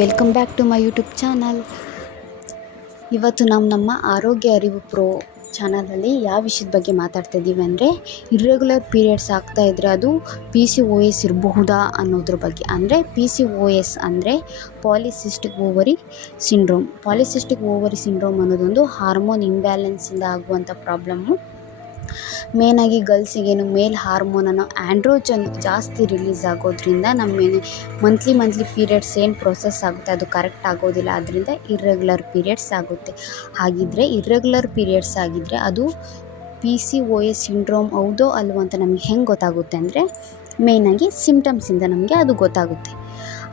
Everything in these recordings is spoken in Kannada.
Welcome back to my YouTube channel. ಇವತ್ತು ನಾವು ನಮ್ಮ ಆರೋಗ್ಯ ಅರಿವು ಪ್ರೋ ಚಾನಲಲ್ಲಿ ಯಾವ ವಿಷಯದ ಬಗ್ಗೆ ಮಾತಾಡ್ತಾ ಇದ್ದೀವಿ ಅಂದರೆ, ಇರ್ರೆಗ್ಯುಲರ್ ಪೀರಿಯಡ್ಸ್ ಆಗ್ತಾ ಇದ್ದರೆ ಅದು PCOS ಇರಬಹುದಾ ಅನ್ನೋದ್ರ ಬಗ್ಗೆ. ಅಂದರೆ PCOS ಅಂದರೆ polycystic ovary syndrome. Polycystic ovary syndrome ಅನ್ನೋದೊಂದು ಹಾರ್ಮೋನ್ ಇಂಬ್ಯಾಲೆನ್ಸಿಂದ ಆಗುವಂಥ ಪ್ರಾಬ್ಲಮ್ಮು. ಮೇನಾಗಿ ಗರ್ಲ್ಸಿಗೇನು ಮೇಲ್ ಹಾರ್ಮೋನನ್ನು ಆ್ಯಂಡ್ರೋಜನ್ ಜಾಸ್ತಿ ರಿಲೀಸ್ ಆಗೋದ್ರಿಂದ ನಮ್ಮ ಮಂತ್ಲಿ ಪೀರಿಯಡ್ಸ್ ಏನು ಪ್ರೊಸೆಸ್ ಆಗುತ್ತೆ ಅದು ಕರೆಕ್ಟ್ ಆಗೋದಿಲ್ಲ. ಅದರಿಂದ ಇರ್ರೆಗ್ಯುಲರ್ ಪೀರಿಯಡ್ಸ್ ಆಗುತ್ತೆ. ಹಾಗಿದ್ದರೆ ಇರ್ರೆಗ್ಯುಲರ್ ಪೀರಿಯಡ್ಸ್ ಆಗಿದ್ದರೆ ಅದು PCOS ಸಿಂಡ್ರೋಮ್ ಹೌದೋ ಅಲ್ವೋ ಅಂತ ನಮಗೆ ಹೆಂಗೆ ಗೊತ್ತಾಗುತ್ತೆ ಅಂದರೆ, ಮೇಯ್ನಾಗಿ ಸಿಮ್ಟಮ್ಸಿಂದ ನಮಗೆ ಅದು ಗೊತ್ತಾಗುತ್ತೆ.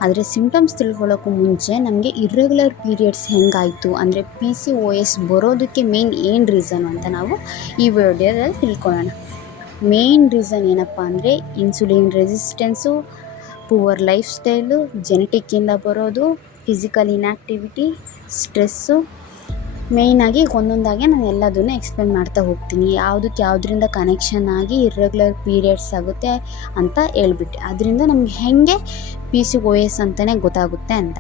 ಆದರೆ ಸಿಮ್ಟಮ್ಸ್ ತಿಳ್ಕೊಳ್ಳೋಕ್ಕೂ ಮುಂಚೆ ನಮಗೆ ಇರ್ರೆಗ್ಯುಲರ್ ಪೀರಿಯಡ್ಸ್ ಹೆಂಗಾಯಿತು ಅಂದರೆ PCOS ಬರೋದಕ್ಕೆ ಮೇನ್ ಏನು ರೀಸನು ಅಂತ ನಾವು ಈ ವಿಡಿಯೋದಲ್ಲಿ ತಿಳ್ಕೊಳ್ಳೋಣ. ಮೇನ್ ರೀಸನ್ ಏನಪ್ಪ ಅಂದರೆ insulin resistance, poor lifestyle, ಜೆನೆಟಿಕ್ಕಿಂದ ಬರೋದು, ಫಿಸಿಕಲ್ ಇನ್ಆ್ಯಕ್ಟಿವಿಟಿ, ಸ್ಟ್ರೆಸ್ಸು. ಮೇಯ್ನಾಗಿ ಒಂದೊಂದಾಗಿ ನಾನು ಎಲ್ಲದನ್ನು ಎಕ್ಸ್ಪ್ಲೇನ್ ಮಾಡ್ತಾ ಹೋಗ್ತೀನಿ. ಯಾವುದರಿಂದ ಕನೆಕ್ಷನ್ ಆಗಿ ಇರ್ರೆಗ್ಯುಲರ್ ಪೀರಿಯಡ್ಸ್ ಆಗುತ್ತೆ ಅಂತ ಹೇಳ್ಬಿಟ್ಟು, ಅದರಿಂದ ನಮ್ಗೆ ಹೇಗೆ PCOS ಅಂತಲೇ ಗೊತ್ತಾಗುತ್ತೆ ಅಂತ.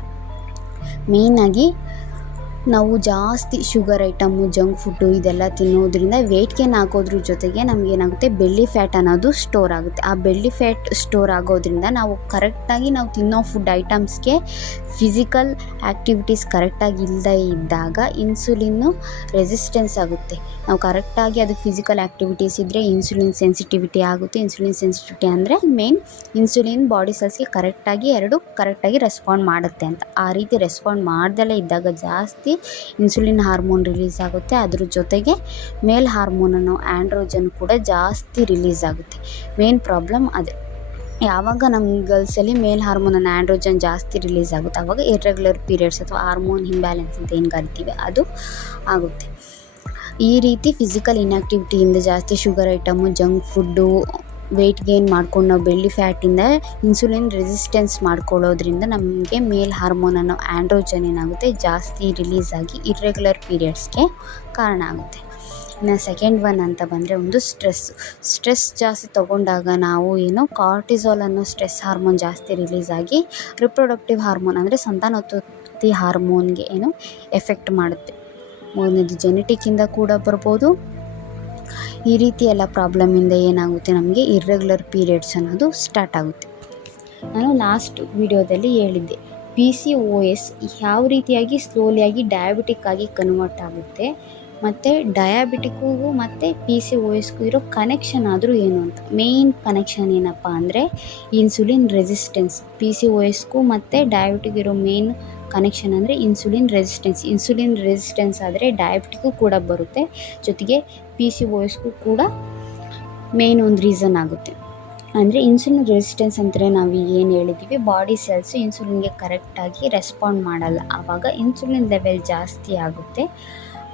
ಮೇಯ್ನಾಗಿ ನಾವು ಜಾಸ್ತಿ ಶುಗರ್ ಐಟಮು, ಜಂಕ್ ಫುಡ್ಡು ಇದೆಲ್ಲ ತಿನ್ನೋದ್ರಿಂದ ವೆಯ್ಟ್ ಗೇನ್ ಆಗೋದ್ರ ಜೊತೆಗೆ ನಮಗೇನಾಗುತ್ತೆ, ಬೆಲ್ಲಿ ಫ್ಯಾಟ್ ಅನ್ನೋದು ಸ್ಟೋರ್ ಆಗುತ್ತೆ. ಆ ಬೆಲ್ಲಿ ಫ್ಯಾಟ್ ಸ್ಟೋರ್ ಆಗೋದ್ರಿಂದ ನಾವು ಕರೆಕ್ಟಾಗಿ ನಾವು ತಿನ್ನೋ ಫುಡ್ ಐಟಮ್ಸ್ಗೆ ಫಿಸಿಕಲ್ ಆ್ಯಕ್ಟಿವಿಟೀಸ್ ಕರೆಕ್ಟಾಗಿ ಇಲ್ಲದೇ ಇದ್ದಾಗ ಇನ್ಸುಲಿನ್ನು ರೆಸಿಸ್ಟೆನ್ಸ್ ಆಗುತ್ತೆ. ನಾವು ಕರೆಕ್ಟಾಗಿ ಅದು ಫಿಸಿಕಲ್ ಆ್ಯಕ್ಟಿವಿಟೀಸ್ ಇದ್ದರೆ ಇನ್ಸುಲಿನ್ ಸೆನ್ಸಿಟಿವಿಟಿ ಆಗುತ್ತೆ. ಇನ್ಸುಲಿನ್ ಸೆನ್ಸಿಟಿವಿಟಿ ಅಂದರೆ ಮೇನ್ ಇನ್ಸುಲಿನ್ ಬಾಡಿ ಸೆಲ್ಸ್ಗೆ ಕರೆಕ್ಟಾಗಿ ರೆಸ್ಪಾಂಡ್ ಮಾಡುತ್ತೆ ಅಂತ. ಆ ರೀತಿ ರೆಸ್ಪಾಂಡ್ ಮಾಡ್ದಲೇ ಇದ್ದಾಗ ಜಾಸ್ತಿ ಇನ್ಸುಲಿನ್ ಹಾರ್ಮೋನ್ ರಿಲೀಸ್ ಆಗುತ್ತೆ. ಅದ್ರ ಜೊತೆಗೆ ಮೇಲ್ ಹಾರ್ಮೋನನ್ನು ಆ್ಯಂಡ್ರೋಜನ್ ಕೂಡ ಜಾಸ್ತಿ ರಿಲೀಸ್ ಆಗುತ್ತೆ. ಮೇನ್ ಪ್ರಾಬ್ಲಮ್ ಅದೇ. ಯಾವಾಗ ನಮ್ಮ ಗರ್ಲ್ಸಲ್ಲಿ ಮೇಲ್ ಹಾರ್ಮೋನನ್ನು ಆ್ಯಂಡ್ರೋಜನ್ ಜಾಸ್ತಿ ರಿಲೀಸ್ ಆಗುತ್ತೆ ಆವಾಗ ಇರ್ರೆಗ್ಯುಲರ್ ಪೀರಿಯಡ್ಸ್ ಅಥವಾ ಹಾರ್ಮೋನ್ ಇಂಬ್ಯಾಲೆನ್ಸ್ ಅಂತ ಏನು ಕರಿತೀವಿ ಅದು ಆಗುತ್ತೆ. ಈ ರೀತಿ ಫಿಸಿಕಲ್ ಇನ್ಆ್ಯಕ್ಟಿವಿಟಿಯಿಂದ ಜಾಸ್ತಿ sugar item, junk food, weight gain ಮಾಡ್ಕೊಂಡು ನಾವು ಬೆಲ್ಲಿ ಫ್ಯಾಟಿಂದ ಇನ್ಸುಲಿನ್ ರೆಸಿಸ್ಟೆನ್ಸ್ ಮಾಡ್ಕೊಳ್ಳೋದ್ರಿಂದ ನಮಗೆ ಮೇಲ್ ಹಾರ್ಮೋನನ್ನು ಆ್ಯಂಡ್ರೋಜನ್ ಏನಾಗುತ್ತೆ ಜಾಸ್ತಿ ರಿಲೀಸ್ ಆಗಿ ಇರ್ರೆಗ್ಯುಲರ್ ಪೀರಿಯಡ್ಸ್ಗೆ ಕಾರಣ ಆಗುತ್ತೆ. ಇನ್ನು ಸೆಕೆಂಡ್ ಒನ್ ಅಂತ ಬಂದರೆ ಒಂದು ಸ್ಟ್ರೆಸ್ ಜಾಸ್ತಿ ತೊಗೊಂಡಾಗ ನಾವು ಕಾರ್ಟಿಸಾಲ್ ಅನ್ನೋ ಸ್ಟ್ರೆಸ್ ಹಾರ್ಮೋನ್ ಜಾಸ್ತಿ ರಿಲೀಸ್ ಆಗಿ ರಿಪ್ರೊಡಕ್ಟಿವ್ ಹಾರ್ಮೋನ್ ಅಂದರೆ ಸಂತಾನೋತ್ಪತ್ತಿ ಹಾರ್ಮೋನ್ಗೆ ಎಫೆಕ್ಟ್ ಮಾಡುತ್ತೆ. ಮೊದಲನೇದು ಜೆನೆಟಿಕ್ಕಿಂದ ಕೂಡ ಬರ್ಬೋದು. ಈ ರೀತಿ ಎಲ್ಲ ಪ್ರಾಬ್ಲಮಿಂದ ಏನಾಗುತ್ತೆ, ನಮಗೆ ಇರ್ರೆಗ್ಯುಲರ್ ಪೀರಿಯಡ್ಸ್ ಅನ್ನೋದು ಸ್ಟಾರ್ಟ್ ಆಗುತ್ತೆ. ನಾನು ಲಾಸ್ಟ್ ವಿಡಿಯೋದಲ್ಲಿ ಹೇಳಿದ್ದೆ PCOS ಯಾವ ರೀತಿಯಾಗಿ ಸ್ಲೋಲಿಯಾಗಿ ಡಯಾಬಿಟಿಕ್ ಆಗಿ ಕನ್ವರ್ಟ್ ಆಗುತ್ತೆ, ಮತ್ತು ಡಯಾಬಿಟಿಕ್ಕಿಗೂ ಮತ್ತು PCOSಗೂ ಇರೋ ಕನೆಕ್ಷನ್ ಆದರೂ ಏನು ಅಂತ. ಮೇಯ್ನ್ ಕನೆಕ್ಷನ್ ಏನಪ್ಪ ಅಂದರೆ ಇನ್ಸುಲಿನ್ ರೆಸಿಸ್ಟೆನ್ಸ್. PCOSಗೂ ಮತ್ತು ಡಯಾಬಿಟಿಕ್ ಇರೋ ಮೇನ್ ಕನೆಕ್ಷನ್ ಅಂದರೆ ಇನ್ಸುಲಿನ್ ರೆಸಿಸ್ಟೆನ್ಸ್ ಆದರೆ ಡಯಾಬಿಟಿಕ್ಕು ಕೂಡ ಬರುತ್ತೆ, ಜೊತೆಗೆ PCOSಗೂ ಕೂಡ ಮೇನ್ ಒಂದು ರೀಸನ್ ಆಗುತ್ತೆ. ಅಂದರೆ ಇನ್ಸುಲಿನ್ ರೆಸಿಸ್ಟೆನ್ಸ್ ಅಂದರೆ ನಾವು ಏನು ಹೇಳಿದ್ದೀವಿ, ಬಾಡಿ ಸೆಲ್ಸು ಇನ್ಸುಲಿನ್ಗೆ ಕರೆಕ್ಟಾಗಿ ರೆಸ್ಪಾಂಡ್ ಮಾಡಲ್ಲ. ಆವಾಗ ಇನ್ಸುಲಿನ್ ಲೆವೆಲ್ ಜಾಸ್ತಿ ಆಗುತ್ತೆ.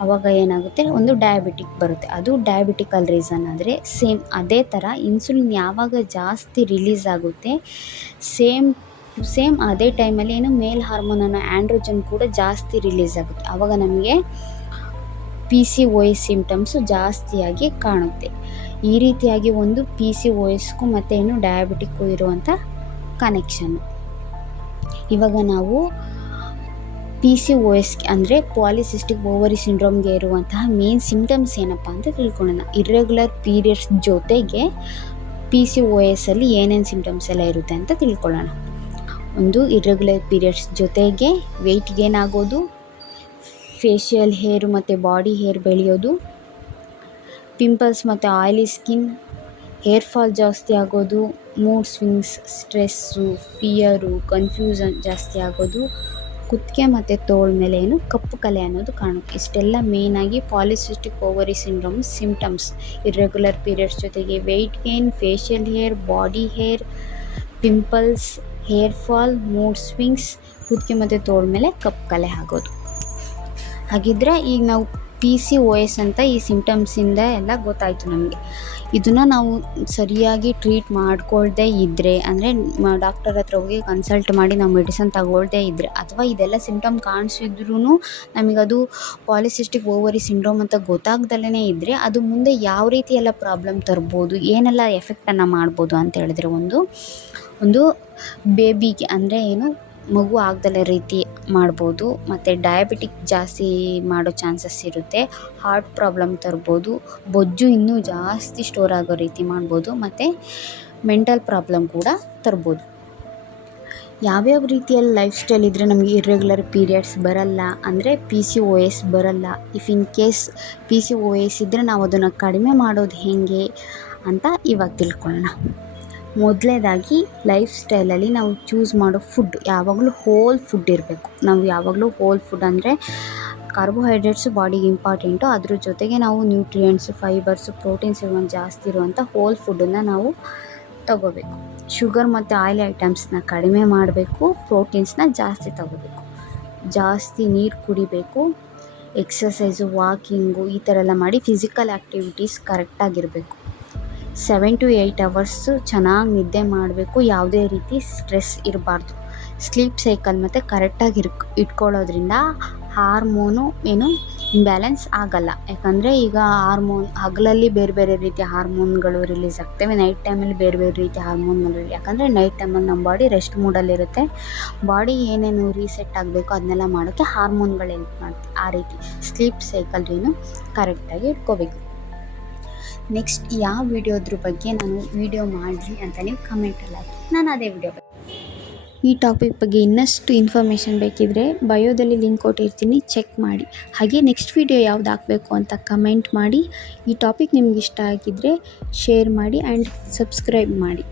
ಆವಾಗ ಏನಾಗುತ್ತೆ, ಒಂದು ಡಯಾಬಿಟಿಕ್ ಬರುತ್ತೆ. ಅದು ಡಯಾಬಿಟಿಕಲ್ ರೀಸನ್. ಆದರೆ ಅದೇ ಥರ ಇನ್ಸುಲಿನ್ ಯಾವಾಗ ಜಾಸ್ತಿ ರಿಲೀಸ್ ಆಗುತ್ತೆ, ಸೇಮ್ ಅದೇ ಟೈಮಲ್ಲಿ ಮೇಲ್ ಹಾರ್ಮೋನನ್ನು ಆ್ಯಂಡ್ರೋಜನ್ ಕೂಡ ಜಾಸ್ತಿ ರಿಲೀಸ್ ಆಗುತ್ತೆ. ಆವಾಗ ನಮಗೆ PCOS ಸಿಮ್ಟಮ್ಸು ಜಾಸ್ತಿಯಾಗಿ ಕಾಣುತ್ತೆ. ಈ ರೀತಿಯಾಗಿ ಒಂದು PCOSಗೂ ಮತ್ತು ಡಯಾಬಿಟಿಕ್ಗೂ ಇರುವಂಥ ಕನೆಕ್ಷನ್ನು. ಇವಾಗ ನಾವು PCOS ಅಂದರೆ ಪಾಲಿಸಿಸ್ಟಿಕ್ ಓವರಿ ಸಿಂಡ್ರೋಮ್ಗೆ ಇರುವಂತಹ ಮೇನ್ ಸಿಮ್ಟಮ್ಸ್ ಏನಪ್ಪ ಅಂತ ತಿಳ್ಕೊಳ್ಳೋಣ. ಇರ್ರೆಗ್ಯುಲರ್ ಪೀರಿಯಡ್ಸ್ ಜೊತೆಗೆ PCOSಲ್ಲಿ ಏನೇನು ಸಿಮ್ಟಮ್ಸ್ ಎಲ್ಲ ಇರುತ್ತೆ ಅಂತ ತಿಳ್ಕೊಳ್ಳೋಣ. ಒಂದು ಇರ್ರೆಗ್ಯುಲರ್ ಪೀರಿಯಡ್ಸ್ ಜೊತೆಗೆ ವೆಯ್ಟ್ ಗೇನ್ ಆಗೋದು, ಫೇಶಿಯಲ್ ಹೇರು ಮತ್ತು ಬಾಡಿ ಹೇರ್ ಬೆಳೆಯೋದು, ಪಿಂಪಲ್ಸ್ ಮತ್ತು ಆಯಿಲಿ ಸ್ಕಿನ್, ಹೇರ್ ಫಾಲ್ ಜಾಸ್ತಿ ಆಗೋದು, mood swings, stress, fear, confusion ಜಾಸ್ತಿ ಆಗೋದು, ಕುತ್ತಿಗೆ ಮತ್ತು ತೋಳ ಮೇಲೆ ಕಪ್ಪು ಕಲೆ ಅನ್ನೋದು ಕಾಣುತ್ತೆ. ಇಷ್ಟೆಲ್ಲ ಮೇಯ್ನಾಗಿ polycystic ovary syndrome symptoms. Irregular periods ಜೊತೆಗೆ weight gain, facial hair, body hair, pimples, hair fall, mood swings, ಕುತ್ತಿಗೆ ಮತ್ತು ತೋಳ ಮೇಲೆ ಕಪ್ಪು ಕಲೆ ಆಗೋದು. ಹಾಗಿದ್ರೆ ಈಗ ನಾವು PCOS ಅಂತ ಈ ಸಿಮ್ಟಮ್ಸಿಂದ ಎಲ್ಲ ಗೊತ್ತಾಯಿತು ನಮಗೆ. ಇದನ್ನು ನಾವು ಸರಿಯಾಗಿ ಟ್ರೀಟ್ ಮಾಡ್ಕೊಳ್ದೇ ಇದ್ದರೆ, ಅಂದರೆ ಡಾಕ್ಟರ್ ಹತ್ರ ಹೋಗಿ ಕನ್ಸಲ್ಟ್ ಮಾಡಿ ನಾವು ಮೆಡಿಸನ್ ತಗೊಳ್ದೇ ಇದ್ದರೆ, ಅಥವಾ ಇದೆಲ್ಲ ಸಿಮ್ಟಮ್ ಕಾಣಿಸಿದ್ರೂ ನಮಗದು ಪಾಲಿಸಿಸ್ಟಿಕ್ ಓವರಿ ಸಿಂಡ್ರೋಮ್ ಅಂತ ಗೊತ್ತಾಗ್ದಲೇ ಇದ್ದರೆ, ಅದು ಮುಂದೆ ಯಾವ ರೀತಿ ಎಲ್ಲ ಪ್ರಾಬ್ಲಮ್ ತರ್ಬೋದು, ಏನೆಲ್ಲ ಎಫೆಕ್ಟನ್ನು ಮಾಡ್ಬೋದು ಅಂತ ಹೇಳಿದ್ರೆ, ಒಂದು ಬೇಬಿಗೆ ಅಂದರೆ ಮಗು ಆಗದಲ್ಲೇ ರೀತಿ ಮಾಡ್ಬೋದು. ಮತ್ತು ಡಯಾಬಿಟಿಕ್ ಜಾಸ್ತಿ ಮಾಡೋ ಚಾನ್ಸಸ್ ಇರುತ್ತೆ. ಹಾರ್ಟ್ ಪ್ರಾಬ್ಲಮ್ ತರ್ಬೋದು. ಬೊಜ್ಜು ಇನ್ನೂ ಜಾಸ್ತಿ ಸ್ಟೋರ್ ಆಗೋ ರೀತಿ ಮಾಡ್ಬೋದು. ಮತ್ತು ಮೆಂಟಲ್ ಪ್ರಾಬ್ಲಮ್ ಕೂಡ ತರ್ಬೋದು. ಯಾವ್ಯಾವ ರೀತಿಯಲ್ಲಿ ಲೈಫ್ ಸ್ಟೈಲ್ ಇದ್ದರೆ ನಮಗೆ ಇರ್ರೆಗ್ಯುಲರ್ ಪೀರಿಯಡ್ಸ್ ಬರಲ್ಲ ಅಂದರೆ PCOS ಬರಲ್ಲ. ಇಫ್ ಇನ್ ಕೇಸ್ PCOS ಇದ್ದರೆ ನಾವು ಅದನ್ನು ಕಡಿಮೆ ಮಾಡೋದು ಹೇಗೆ ಅಂತ ಇವಾಗ ತಿಳ್ಕೊಳ್ಳೋಣ. ಮೊದಲನೇದಾಗಿ ಲೈಫ್ ಸ್ಟೈಲಲ್ಲಿ ನಾವು ಚೂಸ್ ಮಾಡೋ ಫುಡ್ ಯಾವಾಗಲೂ ಹೋಲ್ ಫುಡ್ ಇರಬೇಕು. ನಾವು ಯಾವಾಗಲೂ ಹೋಲ್ ಫುಡ್ ಅಂದರೆ ಕಾರ್ಬೋಹೈಡ್ರೇಟ್ಸು ಬಾಡಿಗೆ ಇಂಪಾರ್ಟೆಂಟು, ಅದ್ರ ಜೊತೆಗೆ ನಾವು ನ್ಯೂಟ್ರಿಯೆಂಟ್ಸು, ಫೈಬರ್ಸು, ಪ್ರೋಟೀನ್ಸ್ ಜಾಸ್ತಿ ಇರುವಂಥ ಹೋಲ್ ಫುಡ್ಡನ್ನು ನಾವು ತಗೋಬೇಕು. ಶುಗರ್ ಮತ್ತು ಆಯಿಲ್ ಐಟಮ್ಸ್ನ ಕಡಿಮೆ ಮಾಡಬೇಕು. ಪ್ರೋಟೀನ್ಸ್ನ ಜಾಸ್ತಿ ತಗೋಬೇಕು. ಜಾಸ್ತಿ ನೀರು ಕುಡಿಬೇಕು. ಎಕ್ಸಸೈಸು, ವಾಕಿಂಗು ಈ ಥರ ಎಲ್ಲ ಮಾಡಿ ಫಿಸಿಕಲ್ ಆ್ಯಕ್ಟಿವಿಟೀಸ್ ಕರೆಕ್ಟಾಗಿರಬೇಕು. 7 to 8 ಅವರ್ಸು ಚೆನ್ನಾಗಿ ನಿದ್ದೆ ಮಾಡಬೇಕು. ಯಾವುದೇ ರೀತಿ ಸ್ಟ್ರೆಸ್ ಇರಬಾರ್ದು. ಸ್ಲೀಪ್ ಸೈಕಲ್ ಮತ್ತು ಕರೆಕ್ಟಾಗಿ ಇಟ್ಕೊಳ್ಳೋದ್ರಿಂದ ಹಾರ್ಮೋನು ಇಂಬ್ಯಾಲೆನ್ಸ್ ಆಗಲ್ಲ. ಯಾಕಂದರೆ ಈಗ ಹಗಲಲ್ಲಿ ಬೇರೆ ಬೇರೆ ರೀತಿಯ ಹಾರ್ಮೋನ್ಗಳು ರಿಲೀಸ್ ಆಗ್ತವೆ, ನೈಟ್ ಟೈಮಲ್ಲಿ ಬೇರೆ ಬೇರೆ ರೀತಿಯ ಹಾರ್ಮೋನ್ಗಳು. ಯಾಕಂದರೆ ನೈಟ್ ಟೈಮಲ್ಲಿ ನಮ್ಮ ಬಾಡಿ ರೆಸ್ಟ್ ಮೂಡಲ್ಲಿರುತ್ತೆ. ಬಾಡಿ ಏನೇನು ರೀಸೆಟ್ ಆಗಬೇಕು ಅದನ್ನೆಲ್ಲ ಮಾಡೋಕ್ಕೆ ಹಾರ್ಮೋನ್ಗಳು ಹೆಲ್ಪ್ ಮಾಡುತ್ತೆ. ಆ ರೀತಿ ಸ್ಲೀಪ್ ಸೈಕಲ್ ಕರೆಕ್ಟಾಗಿ ಇಟ್ಕೋಬೇಕು. ನೆಕ್ಸ್ಟ್ ಯಾವ ವಿಡಿಯೋದ್ರ ಬಗ್ಗೆ ನಾನು ವಿಡಿಯೋ ಮಾಡಲಿ ಅಂತ ನೀವು ಕಮೆಂಟಲ್ಲಿ ಹಾಕಿ, ನಾನು ಅದೇ ವಿಡಿಯೋ ಈ ಟಾಪಿಕ್ ಬಗ್ಗೆ ಇನ್ನಷ್ಟು ಇನ್ಫಾರ್ಮೇಷನ್ ಬೇಕಿದ್ದರೆ ಬಯೋದಲ್ಲಿ ಲಿಂಕ್ ಕೊಟ್ಟಿರ್ತೀನಿ, ಚೆಕ್ ಮಾಡಿ. ಹಾಗೆ ನೆಕ್ಸ್ಟ್ ವಿಡಿಯೋ ಯಾವ್ದು ಹಾಕಬೇಕು ಅಂತ ಕಮೆಂಟ್ ಮಾಡಿ. ಈ ಟಾಪಿಕ್ ನಿಮ್ಗೆ ಇಷ್ಟ ಆಗಿದ್ದರೆ ಶೇರ್ ಮಾಡಿ ಆ್ಯಂಡ್ ಸಬ್ಸ್ಕ್ರೈಬ್ ಮಾಡಿ.